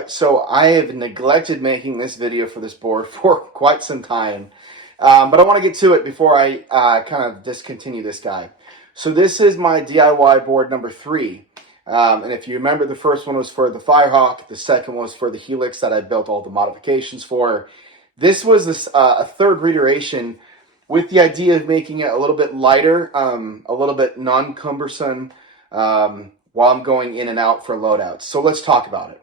Alright, so I have neglected making this video for this board for quite some time. But I want to get to it before I kind of discontinue this guy. So this is my DIY board number 3. And if you remember, the first one was for the Firehawk. The second was for the Helix that I built all the modifications for. This was a third reiteration with the idea of making it a little bit lighter, a little bit non-cumbersome while I'm going in and out for loadouts. So let's talk about it.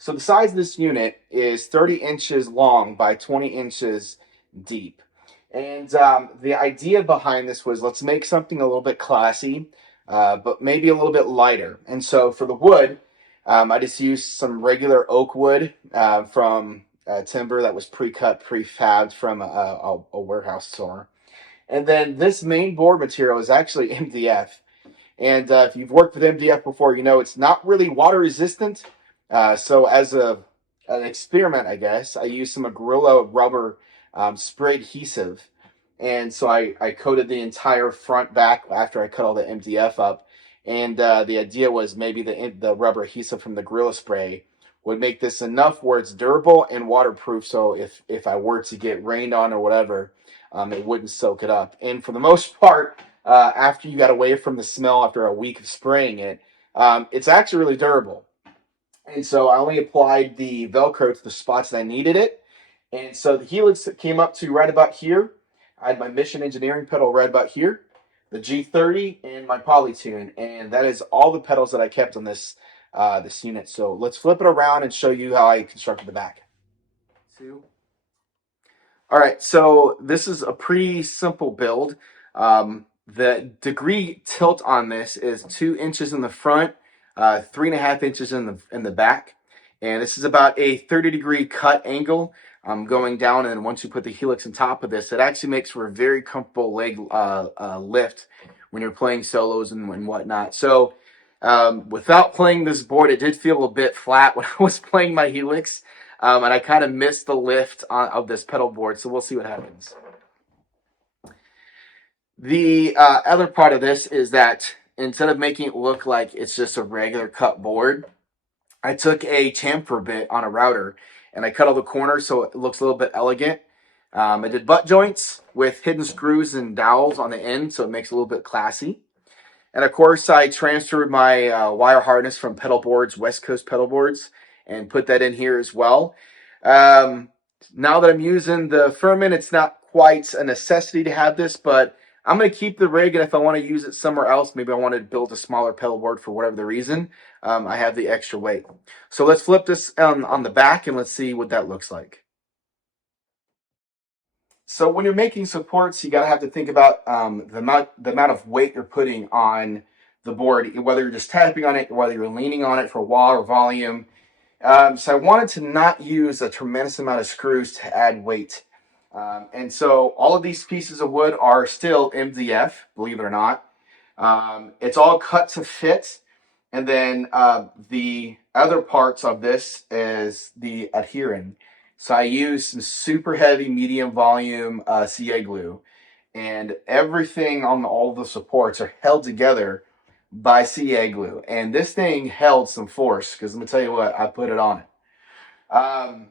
So the size of this unit is 30 inches long by 20 inches deep. And the idea behind this was, let's make something a little bit classy, but maybe a little bit lighter. And so for the wood, I just used some regular oak wood from timber that was pre-cut, pre-fabbed from a warehouse store. And then this main board material is actually MDF. And if you've worked with MDF before, you know it's not really water resistant. So as an experiment, I guess, I used some Gorilla rubber spray adhesive. And so I coated the entire front back after I cut all the MDF up. And the idea was maybe the rubber adhesive from the Gorilla spray would make this enough where it's durable and waterproof. So if I were to get rained on or whatever, it wouldn't soak it up. And for the most part, after you got away from the smell after a week of spraying it, it's actually really durable. And so I only applied the Velcro to the spots that I needed it. And so the Helix came up to right about here. I had my Mission Engineering pedal right about here, the G30, and my Polytune. And that is all the pedals that I kept on this unit. So let's flip it around and show you how I constructed the back. All right, so this is a pretty simple build. The degree tilt on this is 2 inches in the front, 3.5 inches in the back, and this is about a 30-degree cut angle going down. And then once you put the Helix on top of this, it actually makes for a very comfortable leg lift when you're playing solos and whatnot. So without playing this board, it did feel a bit flat when I was playing my Helix, and I kind of missed the lift of this pedal board. So we'll see what happens. The other part of this is that instead of making it look like it's just a regular cut board, I took a chamfer bit on a router and I cut all the corners so it looks a little bit elegant. I did butt joints with hidden screws and dowels on the end so it makes it a little bit classy. And of course, I transferred my wire harness from Pedalboard's West Coast Pedalboards and put that in here as well. Now that I'm using the Furman, it's not quite a necessity to have this, but I'm going to keep the rig, and if I want to use it somewhere else, maybe I want to build a smaller pedal board for whatever the reason, I have the extra weight. So let's flip this on the back, and let's see what that looks like. So when you're making supports, you got to have to think about the amount of weight you're putting on the board, whether you're just tapping on it, or whether you're leaning on it for wah or volume. So I wanted to not use a tremendous amount of screws to add weight. And so all of these pieces of wood are still MDF, believe it or not. It's all cut to fit. And then the other parts of this is the adhering. So I used some super heavy medium volume CA glue. And everything on all the supports are held together by CA glue. And this thing held some force, because let me tell you what, I put it on it.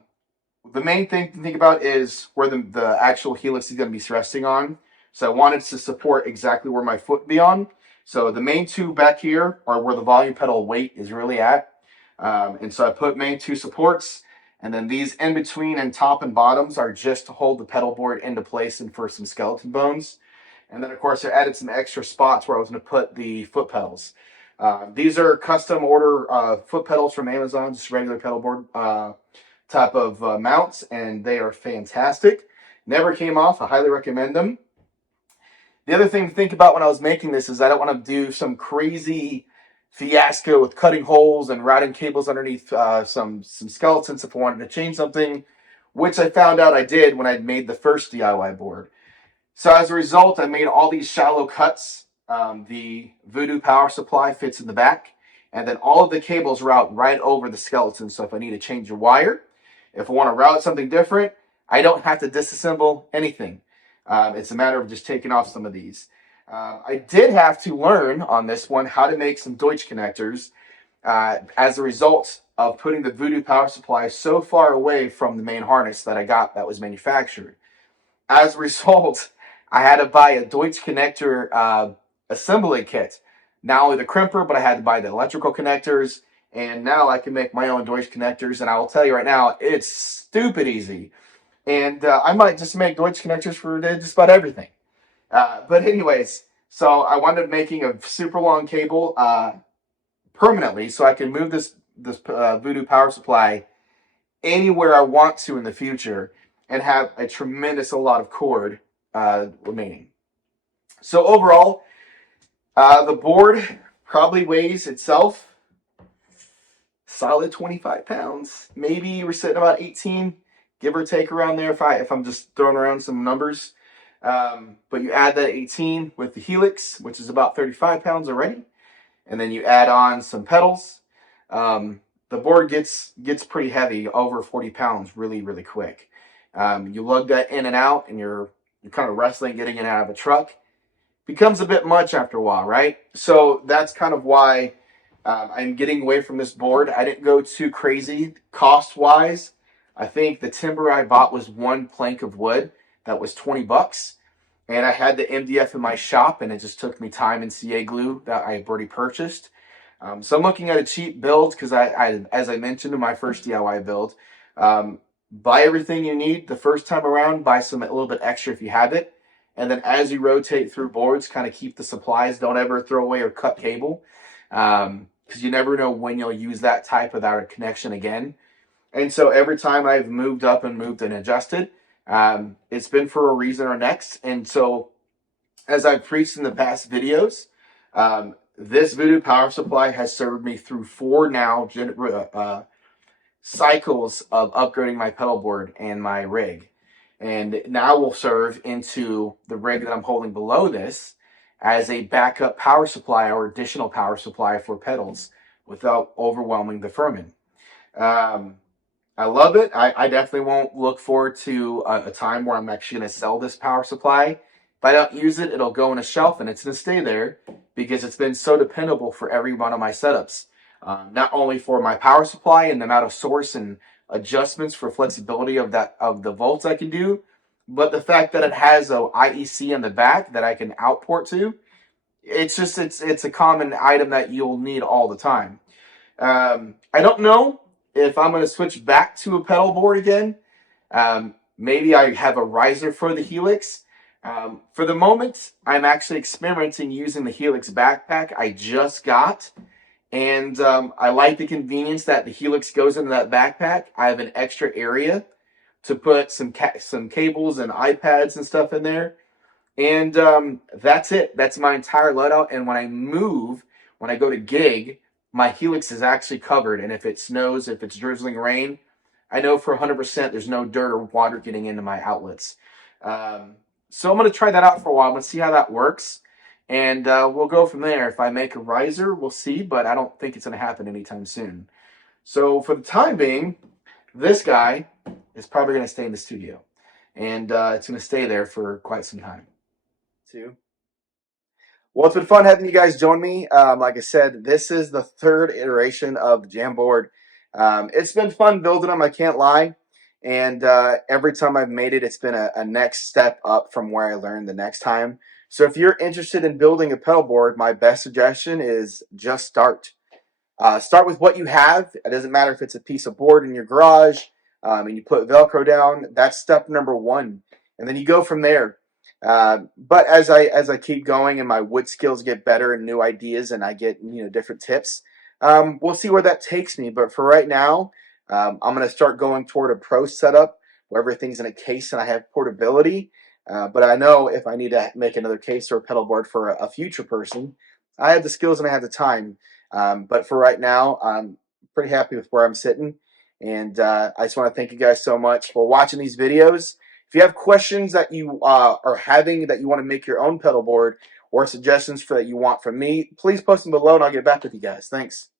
The main thing to think about is where the actual Helix is going to be resting on. So I wanted to support exactly where my foot would be on. So the main two back here are where the volume pedal weight is really at. And so I put main two supports. And then these in between and top and bottoms are just to hold the pedal board into place and for some skeleton bones. And then, of course, I added some extra spots where I was going to put the foot pedals. These are custom order foot pedals from Amazon, just regular pedal board type of mounts, and they are fantastic. Never came off. I highly recommend them. The other thing to think about when I was making this is I don't want to do some crazy fiasco with cutting holes and routing cables underneath some skeletons if I wanted to change something, which I found out I did when I made the first DIY board. So as a result, I made all these shallow cuts. The Voodoo power supply fits in the back, and then all of the cables route right over the skeleton. So if I need to change a wire, if I want to route something different, I don't have to disassemble anything. It's a matter of just taking off some of these. I did have to learn on this one how to make some Deutsch connectors. As a result, of putting the Voodoo power supply so far away from the main harness that I got that was manufactured. As a result, I had to buy a Deutsch connector assembly kit. Not only the crimper, but I had to buy the electrical connectors. And now I can make my own Deutsch connectors. And I will tell you right now, it's stupid easy. And I might just make Deutsch connectors for just about everything. But anyways, so I wound up making a super long cable permanently, so I can move this Voodoo power supply anywhere I want to in the future and have a tremendous lot of cord remaining. So overall, the board probably weighs itself solid 25 pounds. Maybe we're sitting about 18, give or take around there if I'm just throwing around some numbers. But you add that 18 with the helix, which is about 35 pounds already. And then you add on some pedals. The board gets pretty heavy, over 40 pounds really, really quick. You lug that in and out, and you're kind of wrestling getting it out of a truck. Becomes a bit much after a while, right? So that's kind of why I'm getting away from this board. I didn't go too crazy cost-wise. I think the timber I bought was one plank of wood. That was 20 bucks. And I had the MDF in my shop, and it just took me time and CA glue that I already purchased. So I'm looking at a cheap build because as I mentioned in my first DIY build, buy everything you need the first time around, buy a little bit extra if you have it. And then as you rotate through boards, kind of keep the supplies. Don't ever throw away or cut cable because you never know when you'll use that type without a connection again. And so every time I've moved up and moved and adjusted, it's been for a reason or next. And so as I've preached in the past videos, this Voodoo power supply has served me through 4 now cycles of upgrading my pedal board and my rig. And now will serve into the rig that I'm holding below this as a backup power supply or additional power supply for pedals without overwhelming the Furman. I love it. I definitely won't look forward to a time where I'm actually going to sell this power supply. If I don't use it, it'll go on a shelf and it's going to stay there because it's been so dependable for every one of my setups. Not only for my power supply and the amount of source and adjustments for flexibility of the volts I can do, but the fact that it has a IEC in the back that I can outport to. It's a common item that you'll need all the time. I don't know if I'm going to switch back to a pedal board again. Maybe I have a riser for the helix. For the moment, I'm actually experimenting using the helix backpack I just got. And I like the convenience that the helix goes into that backpack. I have an extra area to put some cables and iPads and stuff in there. And that's it. That's my entire loadout. And when I go to gig, my helix is actually covered. And if it snows, if it's drizzling rain, I know for 100% there's no dirt or water getting into my outlets. So I'm going to try that out for a while. I'm going to see how that works. And we'll go from there. If I make a riser, we'll see. But I don't think it's going to happen anytime soon. So for the time being, this guy is probably going to stay in the studio. And it's going to stay there for quite some time. Well, it's been fun having you guys join me. Like I said, this is the 3rd iteration of the Jamboard. It's been fun building them, I can't lie. And every time I've made it, it's been a next step up from where I learned the next time. So if you're interested in building a pedal board, my best suggestion is just start. Start with what you have. It doesn't matter if it's a piece of board in your garage and you put Velcro down. That's step number 1. And then you go from there. But as I keep going and my wood skills get better and new ideas and I get different tips, we'll see where that takes me. But for right now, I'm going to start going toward a pro setup where everything's in a case and I have portability. But I know if I need to make another case or a pedal board for a future person, I have the skills and I have the time. But for right now, I'm pretty happy with where I'm sitting. And I just want to thank you guys so much for watching these videos. If you have questions that you are having that you want to make your own pedal board or suggestions that you want from me, please post them below and I'll get back with you guys. Thanks.